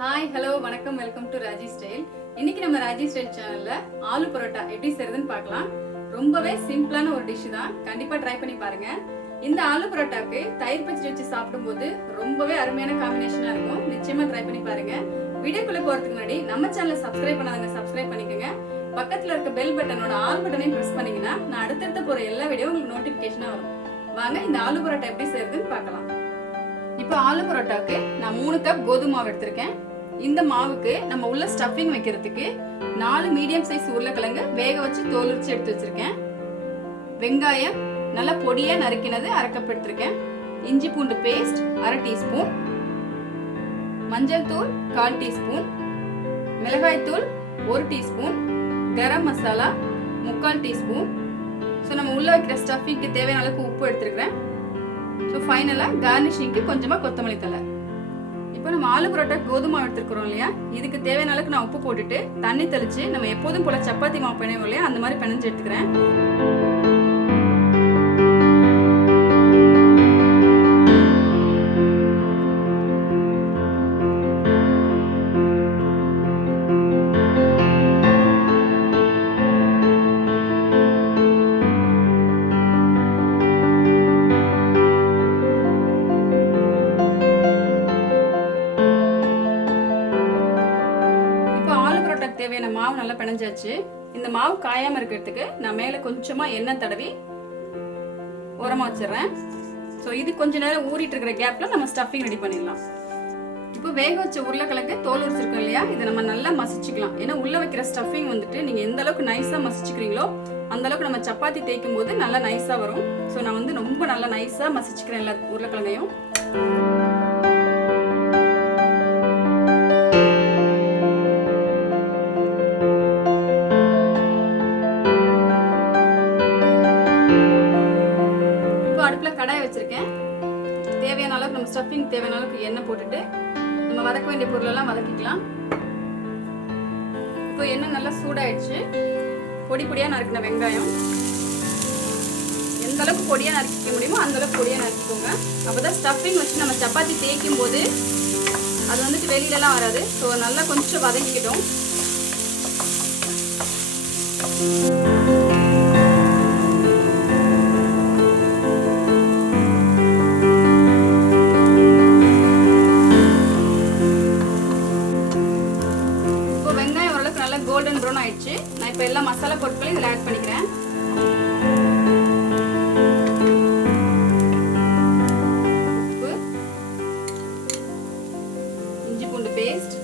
Hi hello வணக்கம் welcome to Raji style. இன்னைக்கு நம்ம ராஜி ஸ்டைல் சேனல்ல ஆலு பரோட்டா எப்படி செய்யறதுன்னு பார்க்கலாம். ரொம்பவே சிம்பிளான ஒரு டிஷ் தான், கண்டிப்பா ட்ரை பண்ணி பாருங்க. இந்த ஆலு பரோட்டாக்கு தயிர் பச்சடி வச்சு சாப்பிடும்போது ரொம்பவே அருமையான காம்பினேஷனா இருக்கும். நிச்சயமா ட்ரை பண்ணி பாருங்க. வீடியோக்குள்ள போறதுக்கு முன்னாடி நம்ம சேனலை சப்ஸ்கிரைப் பண்ணாதவங்க சப்ஸ்கிரைப் பண்ணிக்கோங்க. பக்கத்துல இருக்க பெல் பட்டனோட ஆல் பட்டனையும் பிரஸ் பண்ணீங்கன்னா நான் அடுத்தடுத்து போற எல்லா வீடியோ உங்களுக்கு நோட்டிபிகேஷனா வரும். வாங்க இந்த ஆலு பரோட்டா எப்படி செய்யறதுன்னு பார்க்கலாம். இப்போ ஆலு பரோட்டாக்கு நான் 3 கப் கோதுமை மாவு எடுத்திருக்கேன். இந்த மாவுக்கு நம்ம உள்ள ஸ்டஃபிங் வைக்கிறதுக்கு 4 மீடியம் சைஸ் உருளைக்கிழங்கு வேக வச்சு தோல் உரிச்சு எடுத்து வச்சிருக்கேன். வெங்காயம் நல்லா பொடியா நறுக்கினது அரை கப் எடுத்திருக்கேன். இஞ்சி பூண்டு பேஸ்ட் அரை டீஸ்பூன், மஞ்சள் தூள் 1/4 டீஸ்பூன், மிளகாய் தூள் 1 teaspoon, garam masala 3/4 teaspoon. So நம்ம உள்ள வைக்கிற ஸ்டஃபிங்க்கு தேவையான அளவுக்கு உப்பு எடுத்துருக்கிறேன். ஸோ ஃபைனலாக கார்னிஷிங்க்கு கொஞ்சமாக கொத்தமல்லி தழை. இப்போ நம்ம ஆலு பரோட்டா கோதுமை எடுத்துருக்கிறோம் இல்லையா, இதுக்கு தேவையான அளவுக்கு நான் உப்பு போட்டுட்டு தண்ணி தெளிச்சு நம்ம எப்போதும் போல சப்பாத்தி மாவு பிணைவோம் இல்லையா, அந்த மாதிரி பிணைஞ்சு எடுத்துக்கிறேன். தேவையான மாவு நல்லா பிணைஞ்சாச்சு. இந்த மாவு காயாம இருக்கிறதுக்கு நான் மேல கொஞ்சமா எண்ணெய் தடவி உரமா வச்சிடறேன். ஸோ இது கொஞ்ச நேரம் ஊறிட்டு இருக்கிற கேப்ல நம்ம ஸ்டஃபிங் ரெடி பண்ணிடலாம். இப்போ வேக வச்ச உருளைக்கிழங்கு தோல் உரிச்சிருக்கோம் இல்லையா, இதை நம்ம நல்லா மசிச்சுக்கலாம். ஏன்னா உள்ள வைக்கிற ஸ்டஃபிங் வந்துட்டு நீங்க எந்த அளவுக்கு நைஸா மசிச்சுக்கிறீங்களோ அந்த அளவுக்கு நம்ம சப்பாத்தி தேய்க்கும் போது நல்லா நைஸா வரும். ஸோ நான் வந்து ரொம்ப நல்லா நைஸா மசிச்சுக்கிறேன் எல்லா உருளைக்கிழங்கையும். அடுப்புல கடாய் வச்சிருக்கேன். தேவையான அளவுக்கு நம்ம ஸ்டஃபிங் தேவையான அளவுக்கு எண்ணெய் போட்டுட்டு நம்ம வதக்க வேண்டிய பொருள் எல்லாம் வதக்கிக்கலாம். இப்போ எண்ணெய் நல்லா சூடாயிடுச்சு. பொடி பொடியா நறுக்கின வெங்காயம் எந்த அளவுக்கு பொடியா நறுக்கிக்க முடியுமோ அந்த அளவுக்கு பொடியா நறுக்கிக்கோங்க. அப்பதான் ஸ்டஃபிங் வச்சு நம்ம சப்பாத்தி தேய்க்கும் போது அது வந்துட்டு வெளியில எல்லாம் வராது. ஸோ நல்லா கொஞ்சம் வதக்கிக்கிட்டோம். கோல்டன் ப்ரௌன் ஆயிடுச்சு. நான் இப்போ எல்லா மசாலா பொருட்களையும் இதில் ஆட் பண்ணிக்கிறேன். உப்பு, இஞ்சி பூண்டு பேஸ்ட்,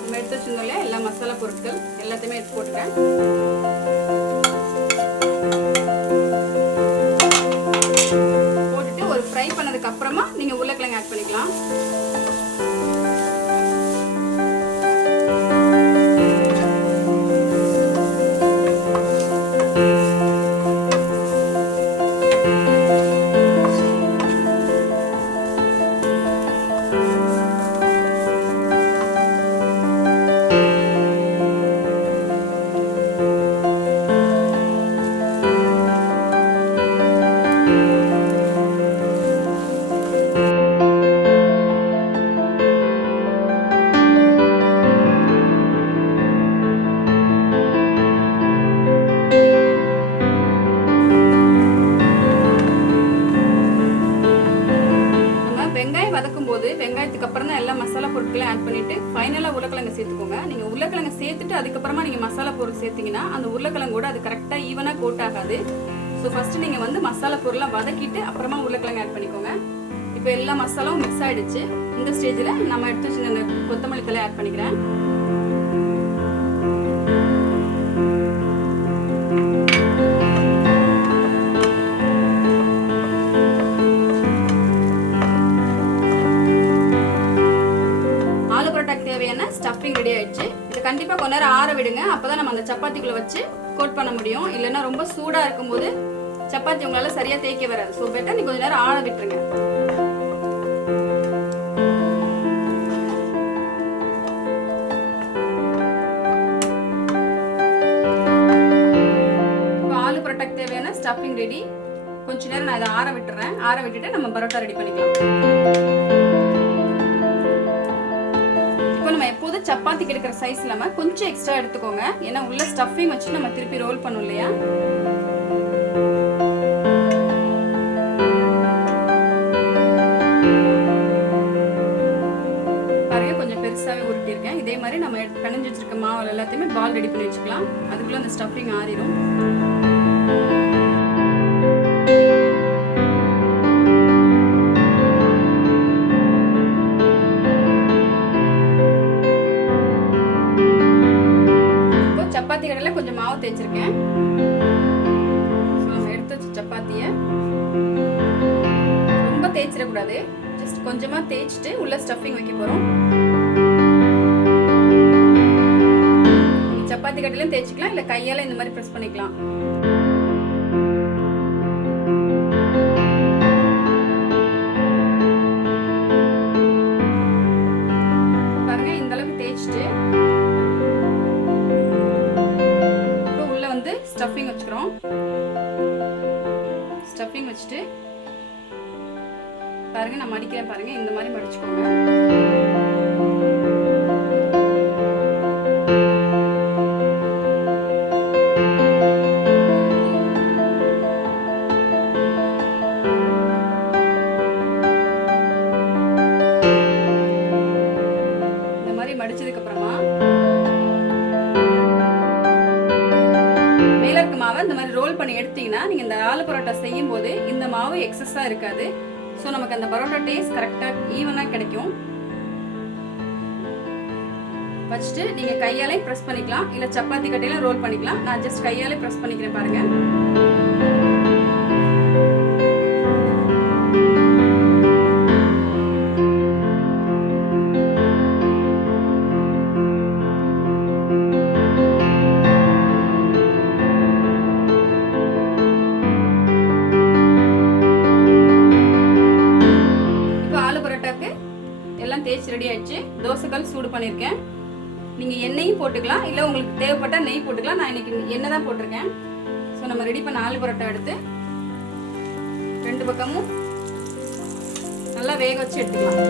நம்ம எடுத்து வச்சிருந்தோம் இல்லையா எல்லா மசாலா பொருட்கள் எல்லாத்தையுமே எடுத்து போட்டுக்கிறேன். போட்டுட்டு ஒரு ஃப்ரை பண்ணதுக்கு அப்புறமா நீங்க உருளைக்கிழங்கு ஆட் பண்ணிக்கலாம். வதக்கும் போது வெங்காயத்துக்கு அப்புறம் தான் எல்லா மசாலா பொருட்களையும் ஆட் பண்ணிட்டு ஃபைனலா உருளைக்கிழங்கு சேர்த்துக்கோங்க. நீங்க உருளைக்கிழங்கு சேர்த்துட்டு அதுக்கப்புறமா நீங்க மசாலா பொருள் சேர்த்தீங்கன்னா அந்த உருளைக்கிழங்கோட அது கரெக்டா ஈவனா கோட் ஆகாது. ஸோ ஃபர்ஸ்ட் நீங்க வந்து மசாலா பொருள்லாம் வதக்கிட்டு அப்புறமா உருளைக்கிழங்கு ஆட் பண்ணிக்கோங்க. இப்போ எல்லா மசாலாவும் மிக்ஸ் ஆயிடுச்சு. இந்த ஸ்டேஜ்ல நம்ம எடுத்து வச்சிருந்த கொத்தமல்லி தழை ஆட் பண்ணிக்கிறேன். தேவையான ஸ்டஃபிங் ரெடி ஆயிடுச்சு. இது கண்டிப்பா கொஞ்ச நேரம் ஆற விடுங்க. அப்பதான் நம்ம அந்த சப்பாத்திக்குள்ள வச்சு கோட் பண்ண முடியும். இல்லைன்னா ரொம்ப சூடா இருக்கும்போது சப்பாத்தி உங்களால சரியா தேய்க்க வராது. ஸோ பெட்டர் நீ கொஞ்ச நேரம் ஆற விட்டுருங்க. ஆலு பரோட்டாக்கு தேவையான ஸ்டஃபிங் ரெடி. கொஞ்ச நேரம் நான் இதை ஆற விட்டுறேன். ஆற விட்டுட்டு நம்ம பரோட்டா ரெடி பண்ணிக்கலாம். சப்பாத்திக்கு எடுக்கிற சைஸ் இல்லாமல் கொஞ்சம் எக்ஸ்ட்ரா எடுத்துக்கோங்க. ஏன்னா உள்ள ஸ்டஃபிங் வச்சு நம்ம திருப்பி ரோல் பண்ணும் இல்லையா. பாருங்க கொஞ்சம் பெருசாகவே உருட்டியிருக்கேன். இதே மாதிரி நம்ம பிணைஞ்சு வச்சிருக்க மாவு எல்லாத்தையுமே பால் ரெடி பண்ணி வச்சுக்கலாம். அதுக்குள்ள அந்த ஸ்டஃபிங் ஆறிடும். சப்பாத்தி கடையில கொஞ்சம் மாவு தேய்ச்சிருக்கேன். எடுத்து வச்ச சப்பாத்தியை ரொம்ப தேய்ச்சிடக்கூடாது, ஜஸ்ட் கொஞ்சமா தேய்ச்சிட்டு உள்ள ஸ்டஃபிங் வைக்க போறோம். சப்பாத்தி கடையிலும் தேய்ச்சிக்கலாம், இல்ல கையால இந்த மாதிரி பிரஸ் பண்ணிக்கலாம். பாருங்க இந்த அளவுக்கு தேய்ச்சிட்டு ஸ்டஃபிங் வச்சுக்கிறோம். ஸ்டஃபிங் வச்சுட்டு பாருங்க நான் மடிக்கிறேன். பாருங்க இந்த மாதிரி மடிச்சுக்கோங்க. இந்த மாதிரி மடிச்சதுக்கு அப்புறமா மாவை இந்த மாதிரி ரோல் பண்ணி எடுத்தீங்கன்னா நீங்க இந்த ஆலு பரோட்டா செய்யும் போது இந்த மாவு எக்ஸஸா இருக்காது. ஸோ நமக்கு அந்த பரோட்டா டேஸ்ட் கரெக்டா ஈவனா கிடைக்கும். வச்சுட்டு நீங்க கையாலே பிரஸ் பண்ணிக்கலாம், இல்ல சப்பாத்தி கட்டையில ரோல் பண்ணிக்கலாம். நான் ஜஸ்ட் கையாலே பிரஸ் பண்ணிக்கிறேன். பாருங்க தேய்ச்சி ரெடி ஆயிடுச்சு. தோசைக்கல் சூடு பண்ணியிருக்கேன். நீங்க எண்ணெயும் போட்டுக்கலாம், இல்ல உங்களுக்கு தேவைப்பட்டா நெய் போட்டுக்கலாம். நான் இன்னைக்கு எண்ணெய் தான் போட்டிருக்கேன். ஸோ நம்ம ரெடி பண்ண ஆலு பரோட்டா எடுத்து ரெண்டு பக்கமும் நல்லா வேக வச்சு எடுத்துக்கலாம்.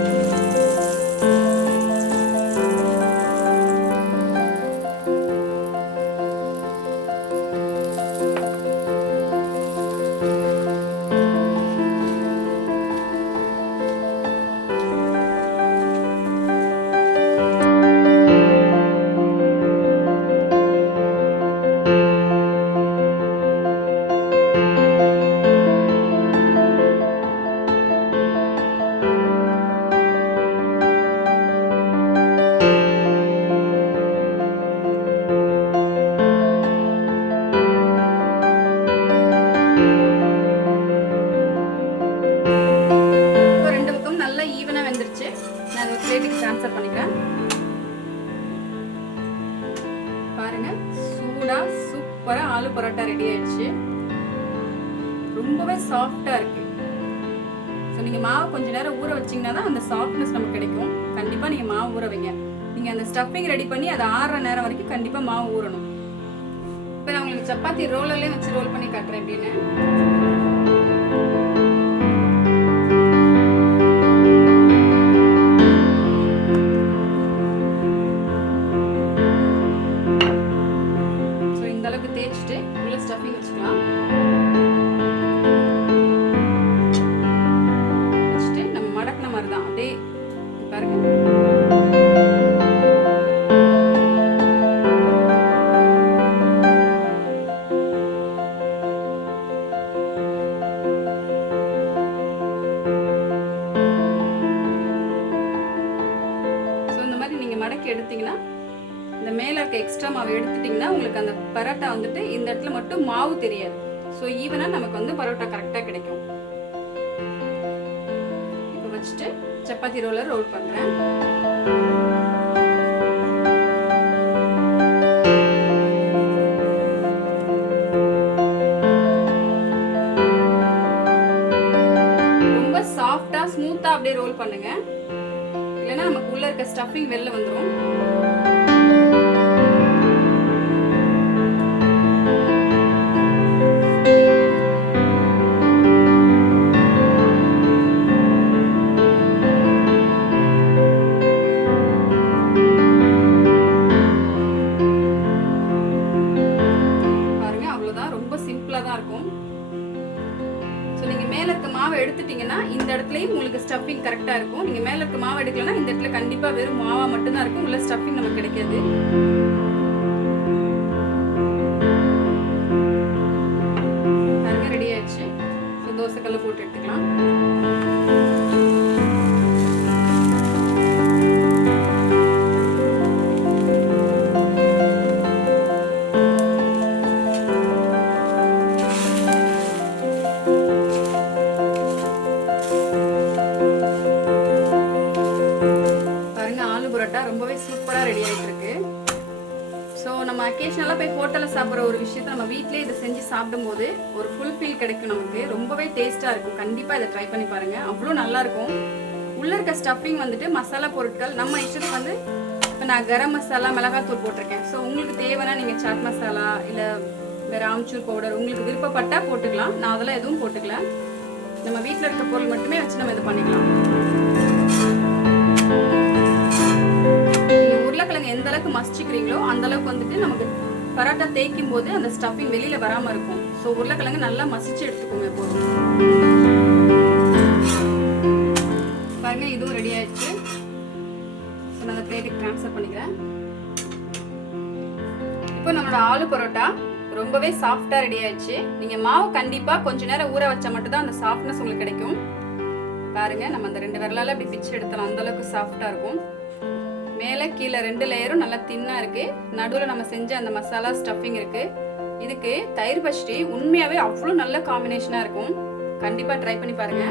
ட்ரான்ஸ்ஃபர் பண்ணிக்கிறேன். பாருங்க சூடா சூப்பரா ஆலு பரோட்டா ரெடி ஆயிடுச்சு. ரொம்பவே சாஃப்டா இருக்கு. ஸோ நீங்க மாவு கொஞ்ச நேரம் ஊற வச்சீங்கன்னா தான் அந்த சாஃப்ட்னஸ் நமக்கு கிடைக்கும். கண்டிப்பா நீங்க மாவு ஊற வைங்க. நீங்க அந்த ஸ்டஃபிங் ரெடி பண்ணி அதை ஆறுற நேரம் வரைக்கும் கண்டிப்பா மாவு ஊறணும். இப்போ நான் உங்களுக்கு சப்பாத்தி ரோலர்லேயே வச்சு ரோல் பண்ணி காட்டுறேன் எப்படின்னு. தேய்ச்சிட்டு உள்ள ஸ்டஃபிங் வச்சுக்கலாம். வச்சுட்டு நம்ம மடக்கின மாதிரி தான் அப்படியே பாருங்க. ஸோ இந்த மாதிரி நீங்க மடக்கி எடுத்தீங்கன்னா இந்த மேல இருக்க எக்ஸ்ட்ரா மாவு எடுத்துட்டீங்கன்னா உங்களுக்கு அந்த பரோட்டா வந்துட்டு இந்த இடத்துல மட்டும் மாவு தெரியாது. ஸோ ஈவனா நமக்கு வந்து பரோட்டா கரெக்டா கிடைக்கும். இப்போ வச்சுட்டு சப்பாத்தி ரோலர் ரோல் பண்றேன். ரொம்ப சாஃப்டா ஸ்மூத்தா அப்படியே ரோல் பண்ணுங்க, இல்லைன்னா நமக்கு உள்ள இருக்க ஸ்டஃபிங் வெளில வந்துடும். இடத்துலயும் உங்களுக்கு ஸ்டஃபிங் கரெக்டா இருக்கும். நீங்க மேல இருக்க மாவு எடுக்கலன்னா இந்த இடத்துல கண்டிப்பா வெறும் மாவா மட்டும் தான் இருக்கும், உள்ள ஸ்டஃபிங் நமக்கு கிடைக்காது. பாருங்க ரெடி ஆயிடுச்சு. ஸோ தோசைக்கல்ல போட்டு எடுத்துக்கலாம். ரொம்பவே சூப்பரா ரெடி ஆயிட்டு இருக்கு. ஸோ நம்ம அக்கேஷனலாக போய் ஹோட்டலில் சாப்பிட்ற ஒரு விஷயத்தை நம்ம வீட்டிலேயே இதை செஞ்சு சாப்பிடும்போது ஒரு ஃபுல் ஃபீல் கிடைக்கும் நமக்கு. ரொம்பவே டேஸ்ட்டாக இருக்கும். கண்டிப்பாக இதை ட்ரை பண்ணி பாருங்கள், அவ்வளோ நல்லாயிருக்கும். உள்ளே இருக்க ஸ்டஃபிங் வந்துட்டு மசாலா பொருட்கள் நம்ம இஷ்டத்துக்கு வந்து இப்போ நான் கரம் மசாலா மிளகாத்தூள் போட்டிருக்கேன். ஸோ உங்களுக்கு தேவைன்னா நீங்கள் சாட் மசாலா இல்லை வேறு ஆம்ச்சூர் பவுடர் உங்களுக்கு விருப்பப்பட்டால் போட்டுக்கலாம். நான் அதெல்லாம் எதுவும் போட்டுக்கல. நம்ம வீட்டில் இருக்க பொருள் மட்டுமே வச்சு நம்ம இது பண்ணிக்கலாம். உருளைக்கிழங்கு எந்த அளவுக்கு மசிச்சுக்கிறீங்களோ அந்த அளவுக்கு வந்துட்டு நமக்கு பரோட்டா தேய்க்கும் போது அந்த ஸ்டஃபிங் வெளியில வராம இருக்கும். ஸோ உருளைக்கிழங்கு நல்லா மசிச்சு எடுத்துக்கோங்க எப்போதும். பாருங்க இதுவும் ரெடி ஆயிடுச்சு. ஸோ நான் அந்த பிளேட்டுக்கு ட்ரான்ஸ்ஃபர் பண்ணிக்கிறேன். இப்போ நம்மளோட ஆலு பரோட்டா ரொம்பவே சாஃப்டா ரெடி ஆயிடுச்சு. நீங்க மாவு கண்டிப்பா கொஞ்ச நேரம் ஊற வச்சா மட்டும் தான் அந்த சாஃப்ட்னஸ் உங்களுக்கு கிடைக்கும். பாருங்க நம்ம அந்த 2 விரலால இப்படி பிச்சு எடுத்தலாம், அந்த அளவுக்கு சாஃப்டா இருக்கும். மேலே கீழே 2 லேயரும் நல்லா தின்னா இருக்கு. நடுவில் நம்ம செஞ்ச அந்த மசாலா ஸ்டஃபிங் இருக்கு. இதுக்கு தயிர் பச்சடி உண்மையாவே அவ்வளோ நல்ல காம்பினேஷனா இருக்கும். கண்டிப்பா ட்ரை பண்ணி பாருங்க.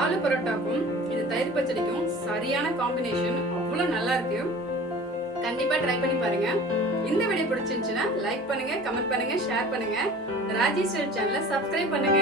ஆலு பரோட்டாக்கும் இது தயிர் பச்சடிக்கும் சரியான காம்பினேஷன், அவ்வளோ நல்லா இருக்கு. கண்டிப்பா ட்ரை பண்ணி பாருங்க. இந்த வீடியோ பிடிச்சிருந்துச்சுன்னா லைக் பண்ணுங்க, கமெண்ட் பண்ணுங்க, ஷேர் பண்ணுங்க. ராஜி ஸ்டைல் சேனலை சப்ஸ்கிரைப் பண்ணுங்க.